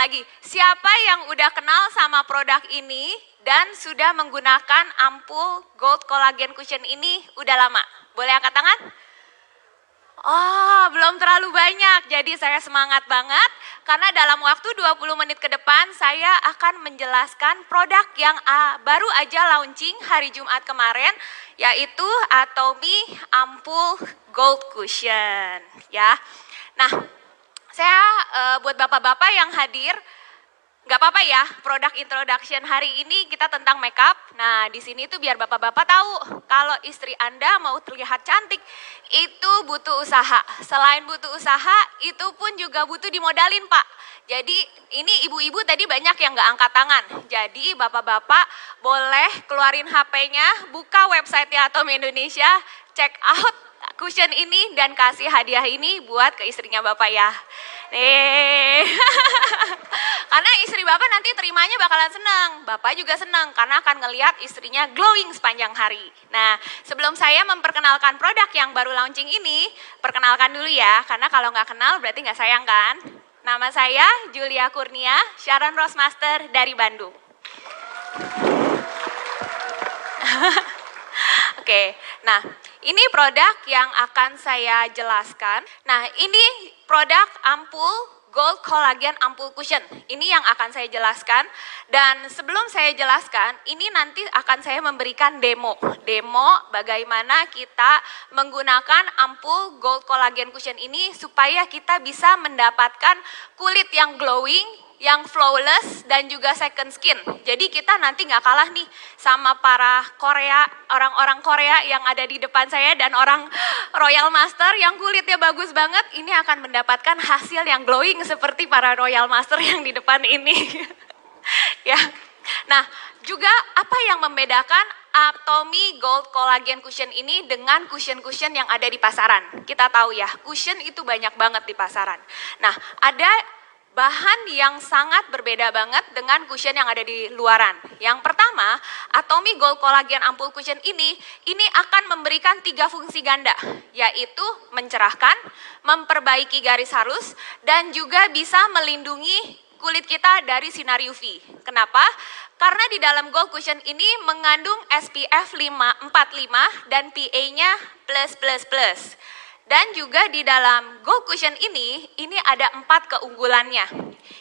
lagi. Siapa yang udah kenal sama produk ini dan sudah menggunakan ampul Gold Collagen Cushion ini udah lama? Boleh angkat tangan? Oh, belum terlalu banyak. Jadi saya semangat banget karena dalam waktu 20 menit ke depan saya akan menjelaskan produk yang baru aja launching hari Jumat kemarin, yaitu Atomy Ampul Gold Cushion ya. Nah, saya buat bapak-bapak yang hadir, nggak apa-apa ya, produk introduction hari ini kita tentang makeup. Nah, di sini tuh biar bapak-bapak tahu kalau istri Anda mau terlihat cantik itu butuh usaha. Selain butuh usaha, itu pun juga butuh dimodalin, Pak. Jadi ini ibu-ibu tadi banyak yang nggak angkat tangan. Jadi bapak-bapak boleh keluarin HP-nya, buka website Atomy Indonesia, check out cushion ini dan kasih hadiah ini buat ke istrinya Bapak ya. Nih. Karena istri Bapak nanti terimanya bakalan senang. Bapak juga senang karena akan ngelihat istrinya glowing sepanjang hari. Nah, sebelum saya memperkenalkan produk yang baru launching ini, perkenalkan dulu ya, karena kalau nggak kenal berarti nggak sayang kan? Nama saya Julia Kurnia, Sharon Rosemaster dari Bandung. Oke, nah ini produk yang akan saya jelaskan. Nah, ini produk ampul Gold Collagen Ampul Cushion. Ini yang akan saya jelaskan. Dan sebelum saya jelaskan, ini nanti akan saya memberikan demo. Demo bagaimana kita menggunakan ampul Gold Collagen Cushion ini supaya kita bisa mendapatkan kulit yang glowing, yang flawless dan juga second skin. Jadi kita nanti nggak kalah nih sama para Korea, orang-orang Korea yang ada di depan saya dan orang Royal Master yang kulitnya bagus banget. Ini akan mendapatkan hasil yang glowing seperti para Royal Master yang di depan ini. Ya. Nah, juga apa yang membedakan Atomy Gold Collagen Cushion ini dengan cushion-cushion yang ada di pasaran? Kita tahu ya, cushion itu banyak banget di pasaran. Nah, ada bahan yang sangat berbeda banget dengan cushion yang ada di luaran. Yang pertama, Atomy Gold Collagen Ampul Cushion ini akan memberikan 3 fungsi ganda, yaitu mencerahkan, memperbaiki garis halus, dan juga bisa melindungi kulit kita dari sinar UV. Kenapa? Karena di dalam Gold Cushion ini mengandung SPF 45 dan PA-nya plus. Dan juga di dalam Gold Cushion ini ada 4 keunggulannya.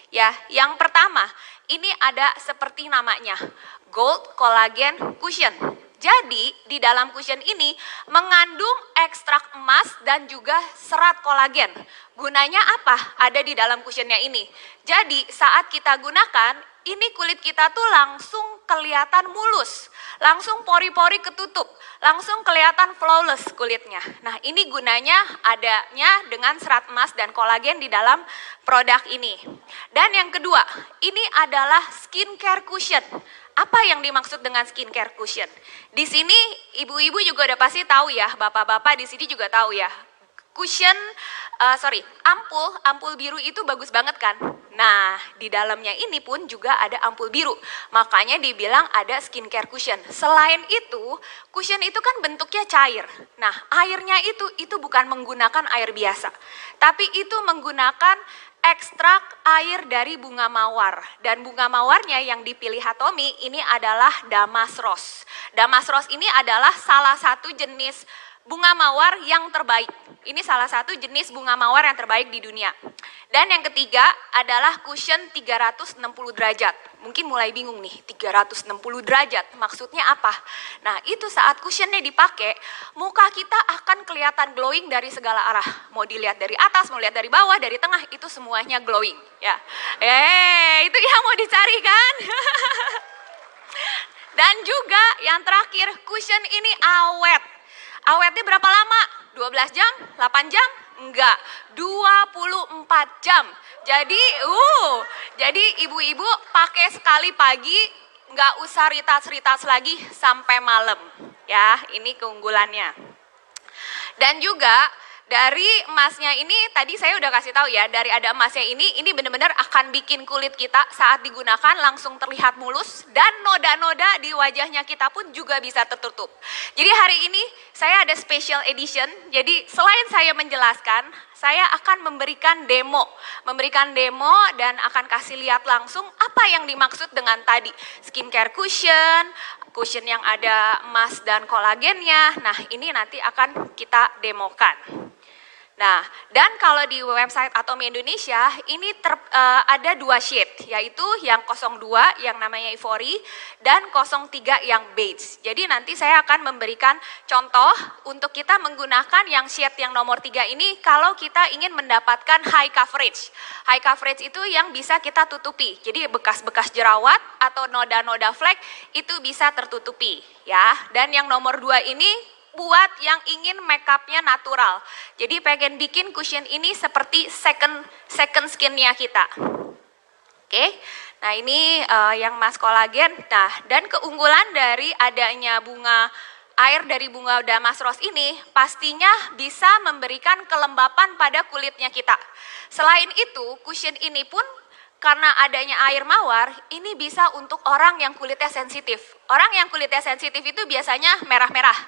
Ya, yang pertama, ini ada seperti namanya, Gold Collagen Cushion. Jadi, di dalam cushion ini mengandung ekstrak emas dan juga serat kolagen. Gunanya apa? Ada di dalam cushionnya ini. Jadi, saat kita gunakan, ini kulit kita tuh langsung kelihatan mulus, langsung pori-pori ketutup, langsung kelihatan flawless kulitnya. Nah, ini gunanya adanya dengan serat emas dan kolagen di dalam produk ini. Dan yang kedua, ini adalah skincare cushion. Apa yang dimaksud dengan skincare cushion? Di sini ibu-ibu juga udah pasti tahu ya, bapak-bapak di sini juga tahu ya. Cushion, ampul biru itu bagus banget kan? Nah, di dalamnya ini pun juga ada ampul biru. Makanya dibilang ada skincare cushion. Selain itu, cushion itu kan bentuknya cair. Nah, airnya itu bukan menggunakan air biasa. Tapi itu menggunakan ekstrak air dari bunga mawar. Dan bunga mawarnya yang dipilih Atomy ini adalah Damask Rose. Damask Rose ini adalah salah satu jenis bunga mawar yang terbaik. Ini salah satu jenis bunga mawar yang terbaik di dunia. Dan yang ketiga adalah cushion 360 derajat. Mungkin mulai bingung nih, 360 derajat maksudnya apa? Nah, itu saat cushionnya dipakai, muka kita akan kelihatan glowing dari segala arah. Mau dilihat dari atas, mau lihat dari bawah, dari tengah, itu semuanya glowing. Ya, itu yang mau dicari kan? Dan juga yang terakhir, cushion ini awet. Awetnya berapa lama? 12 jam? 8 jam? Enggak, 24 jam. Jadi ibu-ibu pakai sekali pagi, enggak usah ritas-ritas lagi sampai malam. Ya, ini keunggulannya. Dan juga dari emasnya ini tadi saya udah kasih tahu ya, dari ada emasnya ini benar-benar akan bikin kulit kita saat digunakan langsung terlihat mulus dan noda-noda di wajahnya kita pun juga bisa tertutup. Jadi hari ini saya ada special edition. Jadi selain saya menjelaskan, saya akan memberikan demo dan akan kasih lihat langsung apa yang dimaksud dengan tadi skincare cushion yang ada emas dan kolagennya. Nah, ini nanti akan kita demokan. Nah, dan kalau di website Atomy Indonesia ini ada 2 shade, yaitu yang 02 yang namanya Ivory dan 03 yang beige. Jadi nanti saya akan memberikan contoh untuk kita menggunakan yang shade yang nomor 3 ini kalau kita ingin mendapatkan high coverage. High coverage itu yang bisa kita tutupi. Jadi bekas-bekas jerawat atau noda-noda flek itu bisa tertutupi ya. Dan yang nomor 2 ini buat yang ingin makeupnya natural. Jadi pengen bikin cushion ini seperti second skinnya kita. Oke, nah ini yang emas kolagen. Nah, dan keunggulan dari adanya air dari bunga Damask ini pastinya bisa memberikan kelembapan pada kulitnya kita. Selain itu, cushion ini pun karena adanya air mawar, ini bisa untuk orang yang kulitnya sensitif. Orang yang kulitnya sensitif itu biasanya merah-merah,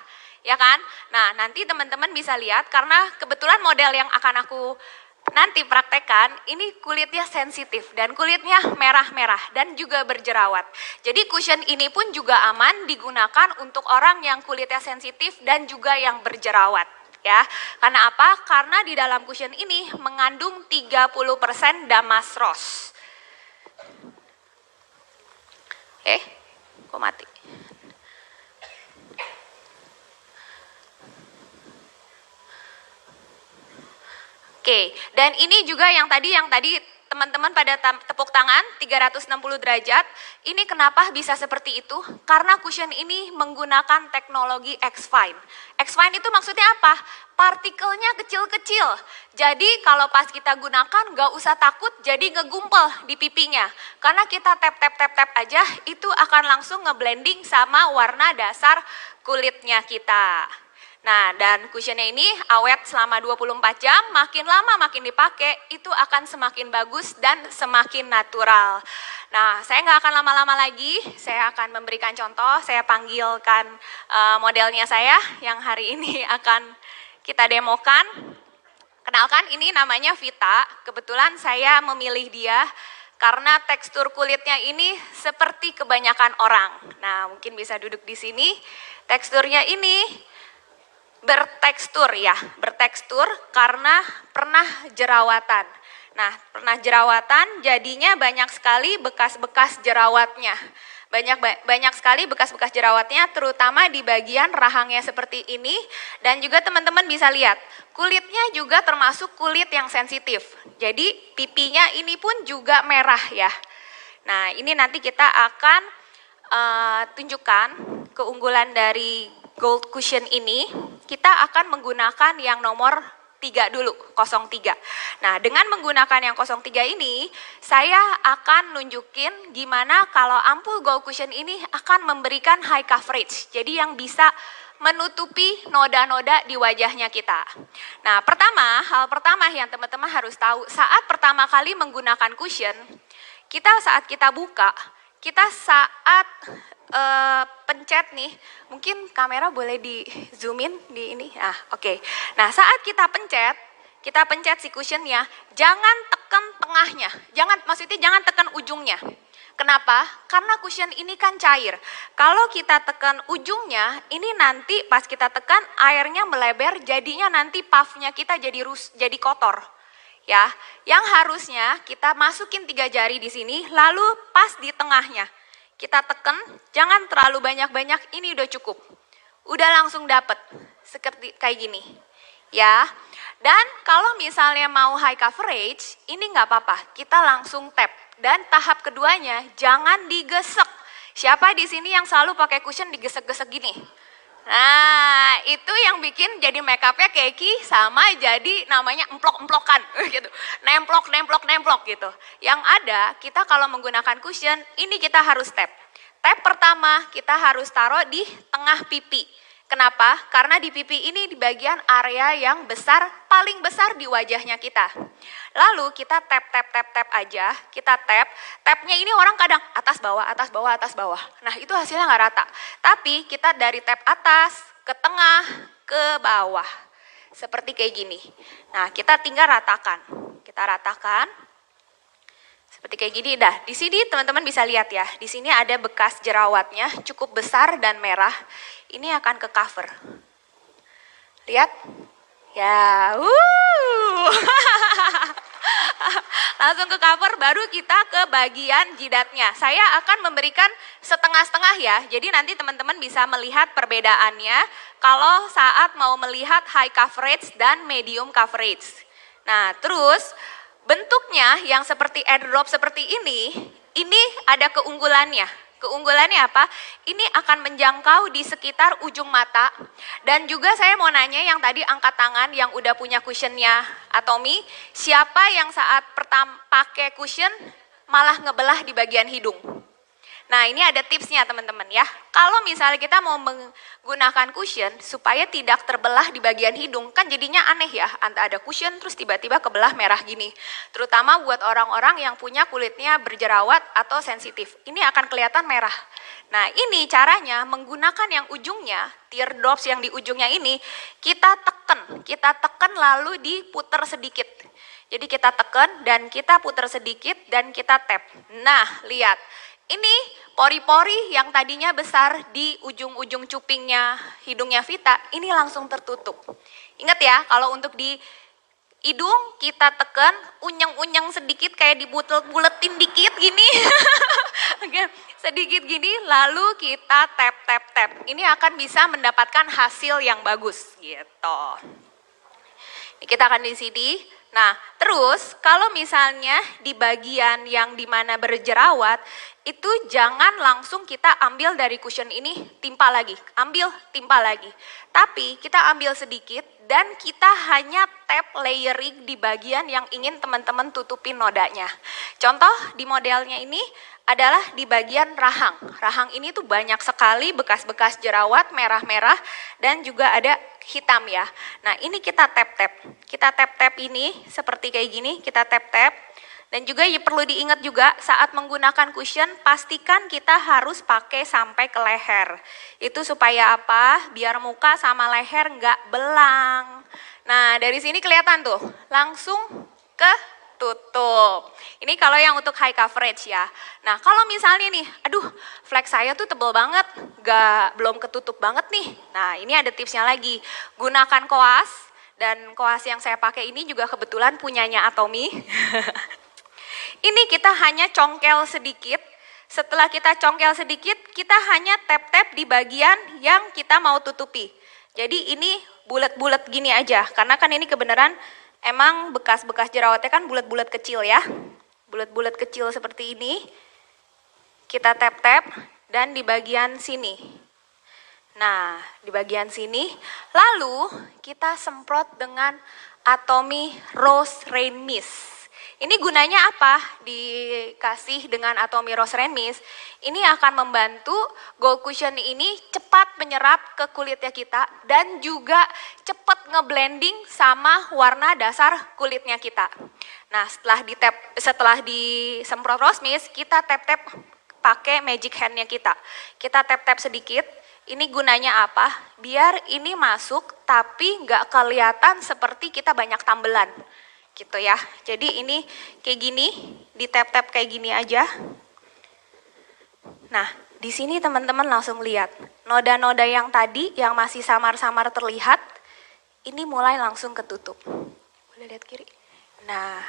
ya kan? Nah, nanti teman-teman bisa lihat karena kebetulan model yang akan aku nanti praktekkan ini kulitnya sensitif dan kulitnya merah-merah dan juga berjerawat. Jadi cushion ini pun juga aman digunakan untuk orang yang kulitnya sensitif dan juga yang berjerawat. Ya, karena apa? Karena di dalam cushion ini mengandung 30% Damask Rose. Kok mati? Oke, dan ini juga yang tadi teman-teman pada tepuk tangan 360 derajat. Ini kenapa bisa seperti itu? Karena cushion ini menggunakan teknologi X-Fine. X-Fine itu maksudnya apa? Partikelnya kecil-kecil. Jadi kalau pas kita gunakan nggak usah takut jadi ngegumpel di pipinya. Karena kita tap aja itu akan langsung ngeblending sama warna dasar kulitnya kita. Nah, dan cushionnya ini awet selama 24 jam, makin lama makin dipakai, itu akan semakin bagus dan semakin natural. Nah, saya nggak akan lama-lama lagi, saya akan memberikan contoh, saya panggilkan modelnya saya yang hari ini akan kita demokan. Kenalkan, ini namanya Vita, kebetulan saya memilih dia karena tekstur kulitnya ini seperti kebanyakan orang. Nah, mungkin bisa duduk di sini, teksturnya ini bertekstur karena pernah jerawatan. Nah, pernah jerawatan jadinya banyak sekali bekas-bekas jerawatnya. Banyak sekali bekas-bekas jerawatnya terutama di bagian rahangnya seperti ini dan juga teman-teman bisa lihat kulitnya juga termasuk kulit yang sensitif. Jadi pipinya ini pun juga merah ya. Nah, ini nanti kita akan tunjukkan keunggulan dari gold cushion ini. Kita akan menggunakan yang nomor 3 dulu, 03. Nah, dengan menggunakan yang 03 ini, saya akan nunjukin gimana kalau ampul gold cushion ini akan memberikan high coverage. Jadi yang bisa menutupi noda-noda di wajahnya kita. Nah, hal pertama yang teman-teman harus tahu, saat pertama kali menggunakan cushion, saat kita buka, kita saat pencet nih, mungkin kamera boleh di zoomin di ini. Oke. Nah, saat kita pencet si cushionnya, jangan tekan tengahnya. Jangan tekan ujungnya. Kenapa? Karena cushion ini kan cair. Kalau kita tekan ujungnya, ini nanti pas kita tekan airnya melebar, jadinya nanti puffnya kita jadi kotor. Ya, yang harusnya kita masukin 3 jari di sini, lalu pas di tengahnya. Kita tekan, jangan terlalu banyak-banyak, ini udah cukup. Udah langsung dapet, seperti kayak gini. Ya, dan kalau misalnya mau high coverage, ini nggak apa-apa, kita langsung tap. Dan tahap keduanya, jangan digesek. Siapa di sini yang selalu pakai cushion digesek-gesek gini? Nah, itu yang bikin jadi makeupnya keki sama jadi namanya emplok-emplokan gitu. Nemplok gitu. Yang ada, kita kalau menggunakan cushion, ini kita harus tap. Tap pertama kita harus taruh di tengah pipi. Kenapa? Karena di pipi ini di bagian area yang besar, paling besar di wajahnya kita. Lalu kita tap aja, kita tap. Tapnya ini orang kadang atas bawah, atas bawah, atas bawah. Nah itu hasilnya nggak rata. Tapi kita dari tap atas, ke tengah, ke bawah. Seperti kayak gini. Nah kita tinggal ratakan. Kita ratakan. Seperti kayak gini dah. Di sini teman-teman bisa lihat ya. Di sini ada bekas jerawatnya cukup besar dan merah. Ini akan ke cover. Lihat? Ya, langsung ke cover, baru kita ke bagian jidatnya. Saya akan memberikan setengah-setengah ya. Jadi nanti teman-teman bisa melihat perbedaannya kalau saat mau melihat high coverage dan medium coverage. Nah, terus bentuknya yang seperti airdrop seperti ini ada keunggulannya. Keunggulannya apa? Ini akan menjangkau di sekitar ujung mata. Dan juga saya mau nanya yang tadi angkat tangan yang udah punya cushionnya Atomy, siapa yang saat pertama pakai cushion malah ngebelah di bagian hidung? Nah ini ada tipsnya teman-teman ya. Kalau misalnya kita mau menggunakan cushion supaya tidak terbelah di bagian hidung, kan jadinya aneh ya. Ada cushion terus tiba-tiba kebelah merah gini. Terutama buat orang-orang yang punya kulitnya berjerawat atau sensitif. Ini akan kelihatan merah. Nah ini caranya menggunakan yang ujungnya, teardrops yang di ujungnya ini, kita tekan lalu diputer sedikit. Jadi kita tekan dan kita puter sedikit dan kita tap. Nah lihat. Ini pori-pori yang tadinya besar di ujung-ujung cupingnya hidungnya Vita, ini langsung tertutup. Ingat ya, kalau untuk di hidung kita tekan, unyeng-unyeng sedikit kayak dibulet-buletin dikit gini. Sedikit gini, lalu kita tap. Ini akan bisa mendapatkan hasil yang bagus gitu. Ini kita akan di sini. Nah, terus kalau misalnya di bagian yang dimana berjerawat, itu jangan langsung kita ambil dari cushion ini, timpa lagi. Tapi kita ambil sedikit dan kita hanya tap layering di bagian yang ingin teman-teman tutupin nodanya. Contoh di modelnya ini adalah di bagian rahang. Rahang ini tuh banyak sekali bekas-bekas jerawat merah-merah dan juga ada hitam ya. Nah ini kita tap-tap. Kita tap-tap ini seperti kayak gini, kita tap-tap. Dan juga ya perlu diingat juga saat menggunakan cushion pastikan kita harus pakai sampai ke leher. Itu supaya apa? Biar muka sama leher nggak belang. Nah dari sini kelihatan tuh langsung ke tutup. Ini kalau yang untuk high coverage ya. Nah kalau misalnya nih, aduh flek saya tuh tebel banget, belum ketutup banget nih. Nah ini ada tipsnya lagi, gunakan koas. Dan koas yang saya pakai ini juga kebetulan punyanya Atomy. Ini kita hanya congkel sedikit. Setelah kita congkel sedikit, kita hanya tap-tap di bagian yang kita mau tutupi. Jadi ini bulat-bulat gini aja, karena kan ini kebenaran emang bekas-bekas jerawatnya kan bulat-bulat kecil ya. Bulat-bulat kecil seperti ini. Kita tap-tap dan di bagian sini. Nah, di bagian sini. Lalu kita semprot dengan Atomy Rose Rain Mist. Ini gunanya apa? Dikasih dengan Atomy Rose Rain Mist, ini akan membantu gold cushion ini cepat menyerap ke kulitnya kita dan juga cepat ngeblending sama warna dasar kulitnya kita. Nah, setelah disemprot rose mist, kita tap-tap pakai magic hand-nya kita. Kita tap-tap sedikit. Ini gunanya apa? Biar ini masuk tapi nggak kelihatan seperti kita banyak tambelan. Gitu ya. Jadi ini kayak gini, di tap-tap kayak gini aja. Nah, di sini teman-teman langsung lihat noda-noda yang tadi yang masih samar-samar terlihat, ini mulai langsung ketutup. Boleh lihat kiri. Nah,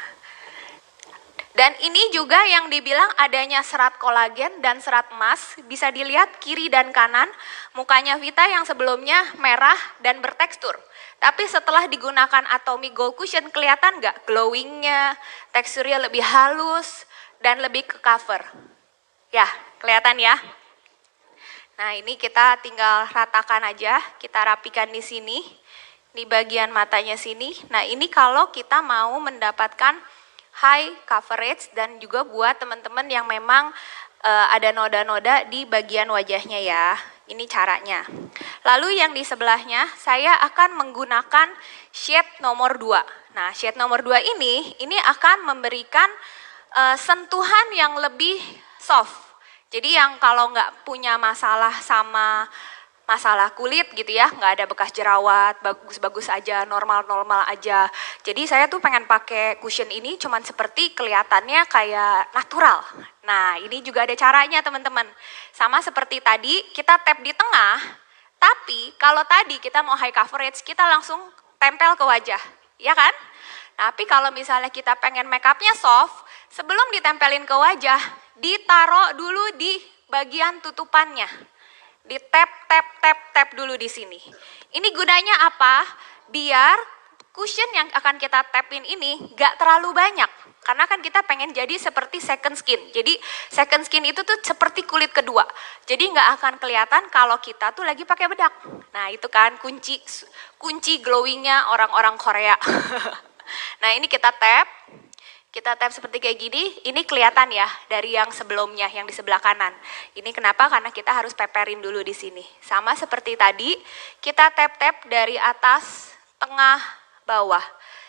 dan ini juga yang dibilang adanya serat kolagen dan serat emas, bisa dilihat kiri dan kanan, mukanya Vita yang sebelumnya merah dan bertekstur. Tapi setelah digunakan Atomy Gold Cushion, kelihatan nggak glowingnya, teksturnya lebih halus, dan lebih ke cover. Ya, kelihatan ya? Nah ini kita tinggal ratakan aja, kita rapikan di sini, di bagian matanya sini. Nah ini kalau kita mau mendapatkan high coverage dan juga buat teman-teman yang memang ada noda-noda di bagian wajahnya ya. Ini caranya. Lalu yang di sebelahnya saya akan menggunakan shade nomor 2. Nah, shade nomor 2 ini akan memberikan sentuhan yang lebih soft. Jadi yang kalau nggak punya masalah sama masalah kulit gitu ya, nggak ada bekas jerawat, bagus-bagus aja, normal-normal aja. Jadi saya tuh pengen pakai cushion ini cuman seperti kelihatannya kayak natural. Nah, ini juga ada caranya teman-teman. Sama seperti tadi, kita tap di tengah, tapi kalau tadi kita mau high coverage, kita langsung tempel ke wajah, ya kan? Tapi kalau misalnya kita pengen make upnya soft, sebelum ditempelin ke wajah, ditaruh dulu di bagian tutupannya. Di tap dulu di sini. Ini gunanya apa? Biar cushion yang akan kita tapin ini gak terlalu banyak. Karena kan kita pengen jadi seperti second skin. Jadi second skin itu tuh seperti kulit kedua. Jadi gak akan kelihatan kalau kita tuh lagi pakai bedak. Nah itu kan kunci glowingnya orang-orang Korea. Nah ini kita tap seperti kayak gini, ini kelihatan ya dari yang sebelumnya, yang di sebelah kanan. Ini kenapa? Karena kita harus peperin dulu di sini. Sama seperti tadi, kita tap-tap dari atas, tengah, bawah.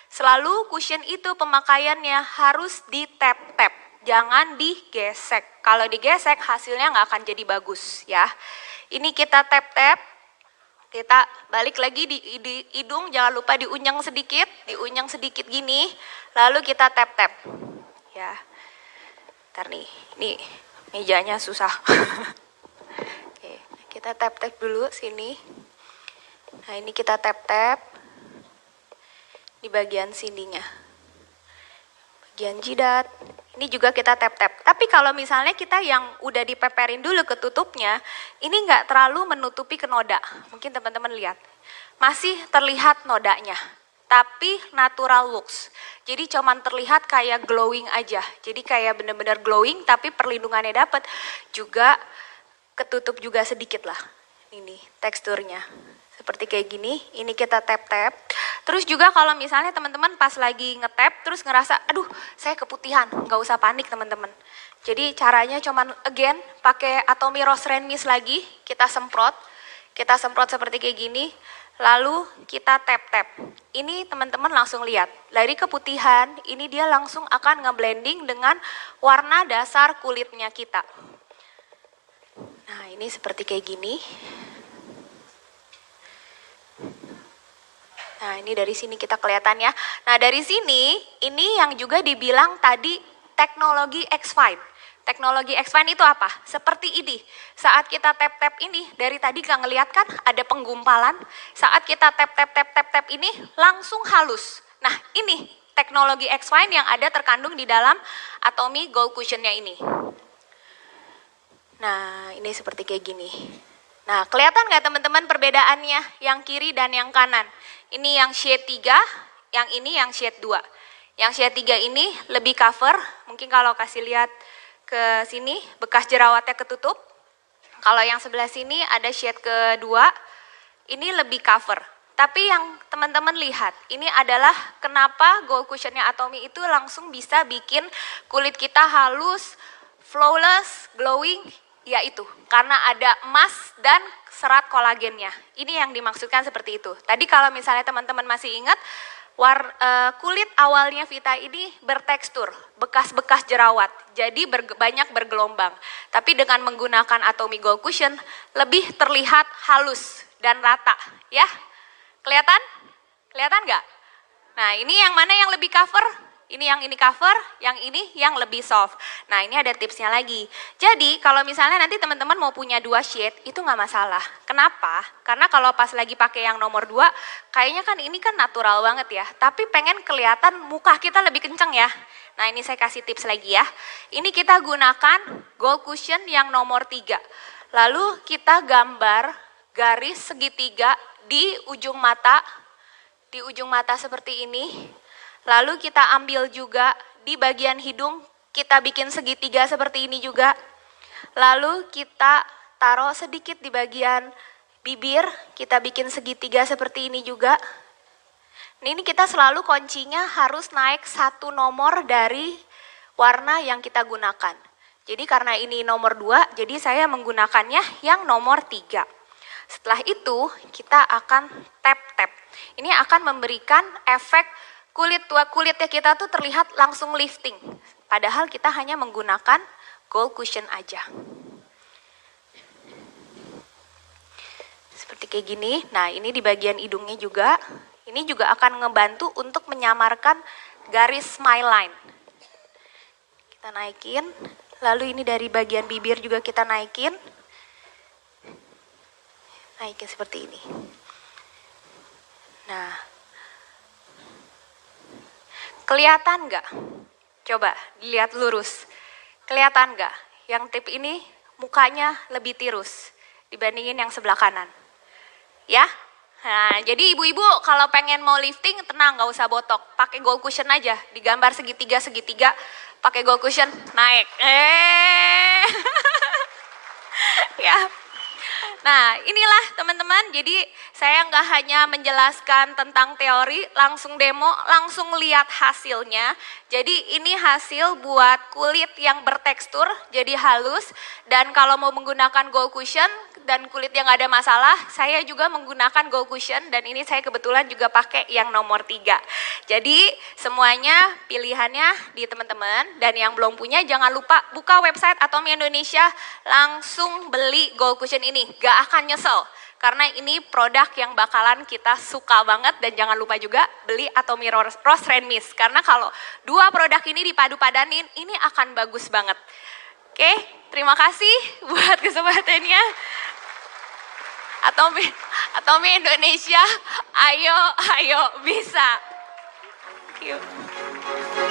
Selalu cushion itu pemakaiannya harus di tap-tap, jangan digesek. Kalau digesek hasilnya nggak akan jadi bagus ya. Ini kita tap-tap, kita balik lagi di hidung, jangan lupa diunyeng sedikit gini, lalu kita tap-tap. Ya. Ntar nih, ini mejanya susah. Oke, kita tap-tap dulu sini. Nah, ini kita tap-tap di bagian sininya. Bagian jidat. Ini juga kita tap-tap. Tapi kalau misalnya kita yang udah dipeperin dulu ketutupnya, ini nggak terlalu menutupi ke noda. Mungkin teman-teman lihat. Masih terlihat nodanya. Tapi natural looks. Jadi cuman terlihat kayak glowing aja. Jadi kayak bener-bener glowing tapi perlindungannya dapat. Juga ketutup juga sedikit lah. Ini teksturnya. Seperti kayak gini, ini kita tap-tap. Terus juga kalau misalnya teman-teman pas lagi nge-tap terus ngerasa, aduh saya keputihan, nggak usah panik teman-teman. Jadi caranya cuman again pakai Atomy Rose Rain Mist lagi, kita semprot seperti kayak gini, lalu kita tap-tap. Ini teman-teman langsung lihat, dari keputihan ini dia langsung akan nge-blending dengan warna dasar kulitnya kita. Nah ini seperti kayak gini. Nah ini dari sini kita kelihatan ya. Nah dari sini ini yang juga dibilang tadi teknologi X-Fine. Teknologi X-Fine itu apa? Seperti ini. Saat kita tap-tap ini, dari tadi gak ngeliat kan ada penggumpalan. Saat kita tap-tap ini langsung halus. Nah ini teknologi X-Fine yang ada terkandung di dalam Atomy Gold Cushionnya ini. Nah ini seperti kayak gini. Nah, kelihatan nggak teman-teman perbedaannya yang kiri dan yang kanan? Ini yang shade 3, yang ini yang shade 2. Yang shade 3 ini lebih cover, mungkin kalau kasih lihat ke sini, bekas jerawatnya ketutup. Kalau yang sebelah sini ada shade kedua, ini lebih cover. Tapi yang teman-teman lihat, ini adalah kenapa Gold Cushionnya Atomy itu langsung bisa bikin kulit kita halus, flawless, glowing, yaitu karena ada emas dan serat kolagennya. Ini yang dimaksudkan seperti itu. Tadi kalau misalnya teman-teman masih ingat, kulit awalnya Vita ini bertekstur, bekas-bekas jerawat, jadi banyak bergelombang. Tapi dengan menggunakan Atomy Gold Cushion, lebih terlihat halus dan rata. Ya, kelihatan? Kelihatan nggak? Nah ini yang mana yang lebih cover? Ini yang ini cover, yang ini yang lebih soft. Nah ini ada tipsnya lagi. Jadi kalau misalnya nanti teman-teman mau punya 2 shade, itu nggak masalah. Kenapa? Karena kalau pas lagi pakai yang nomor 2, kayaknya kan ini kan natural banget ya. Tapi pengen kelihatan muka kita lebih kenceng ya. Nah ini saya kasih tips lagi ya. Ini kita gunakan Gold Cushion yang nomor 3. Lalu kita gambar garis segitiga di ujung mata. Di ujung mata seperti ini. Lalu kita ambil juga di bagian hidung, kita bikin segitiga seperti ini juga. Lalu kita taruh sedikit di bagian bibir, kita bikin segitiga seperti ini juga. Nah, ini kita selalu kuncinya harus naik 1 nomor dari warna yang kita gunakan. Jadi karena ini nomor 2, jadi saya menggunakannya yang nomor 3. Setelah itu kita akan tap-tap. Ini akan memberikan efek kulitnya kita tuh terlihat langsung lifting. Padahal kita hanya menggunakan gold cushion aja. Seperti kayak gini. Nah, ini di bagian hidungnya juga. Ini juga akan ngebantu untuk menyamarkan garis smile line. Kita naikin. Lalu ini dari bagian bibir juga kita naikin. Naikin seperti ini. Nah. Kelihatan nggak? Coba dilihat lurus. Kelihatan nggak? Yang tip ini mukanya lebih tirus dibandingin yang sebelah kanan. Ya? Nah, jadi ibu-ibu kalau pengen mau lifting, tenang, nggak usah botok. Pakai gold cushion aja, digambar segitiga, pakai gold cushion, naik. Ya. Nah, inilah teman-teman, jadi saya nggak hanya menjelaskan tentang teori, langsung demo, langsung lihat hasilnya. Jadi ini hasil buat kulit yang bertekstur, jadi halus. Dan kalau mau menggunakan gold cushion dan kulit yang nggak ada masalah, saya juga menggunakan gold cushion dan ini saya kebetulan juga pakai yang nomor 3. Jadi semuanya pilihannya di teman-teman, dan yang belum punya jangan lupa buka website Atomy Indonesia, langsung beli gold cushion ini, gak akan nyesel. Karena ini produk yang bakalan kita suka banget, dan jangan lupa juga beli Atomy Rose Rain Mist. Karena kalau dua produk ini dipadu-padanin, ini akan bagus banget. Oke, terima kasih buat kesempatannya. Atomy Indonesia, ayo bisa. Thank you.